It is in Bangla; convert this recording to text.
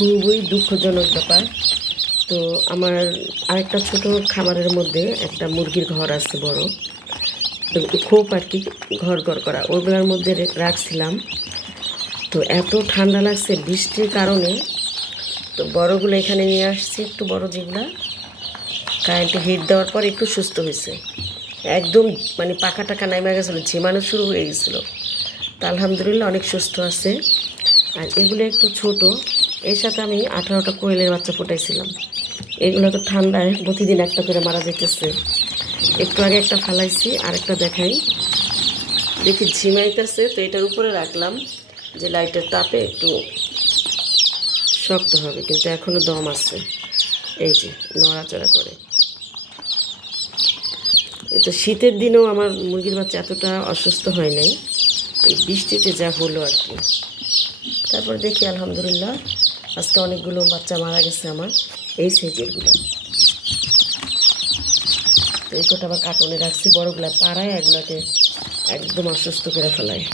খুবই দুঃখজনক ব্যাপার। তো আমার আরেকটা ছোট খামারের মধ্যে একটা মুরগির ঘর আছে বড়, খোপ আর কি, ঘর ঘর করা, ওগুলোর মধ্যে রাখছিলাম। তো এত ঠান্ডা লাগছে বৃষ্টির কারণে, তো বড়গুলো এখানে নিয়ে আসছি, একটু বড় যেগুলা কারেন্টে হিট দেওয়ার পর একটু সুস্থ হয়েছে। একদম মানে পাখা টাকা নামে গেছিলো, ঝিমানো শুরু হয়ে গেছিলো। তা আলহামদুলিল্লাহ অনেক সুস্থ আছে। আর এগুলো একটু ছোট, এর সাথে আমি 18টা কোয়েলের বাচ্চা ফুটাইছিলাম। এগুলো তো ঠান্ডায় প্রতিদিন একটা করে মারা যেতেছে। একটু আগে একটা ফালাইছি, আরেকটা দেখাই, দেখি ঝিমাইতেছে। তো এটার উপরে রাখলাম যে লাইটের তাপে একটু শক্ত হবে, কিন্তু এখনও দম আছে। এই যে নড়াচড়া করে। তো শীতের দিনেও আমার মুরগির বাচ্চা এতটা অসুস্থ হয় নাই, এই বৃষ্টিতে যা হলো আর কি। তারপর দেখি আলহামদুলিল্লাহ আজকে অনেকগুলো বাচ্চা মারা গেছে আমার, এই সাইজেরগুলো। এই কটা আবার কার্টুনে রাখছি, বড়গুলা পাড়ায় এগুলাকে একদম অসুস্থ করে ফেলায়।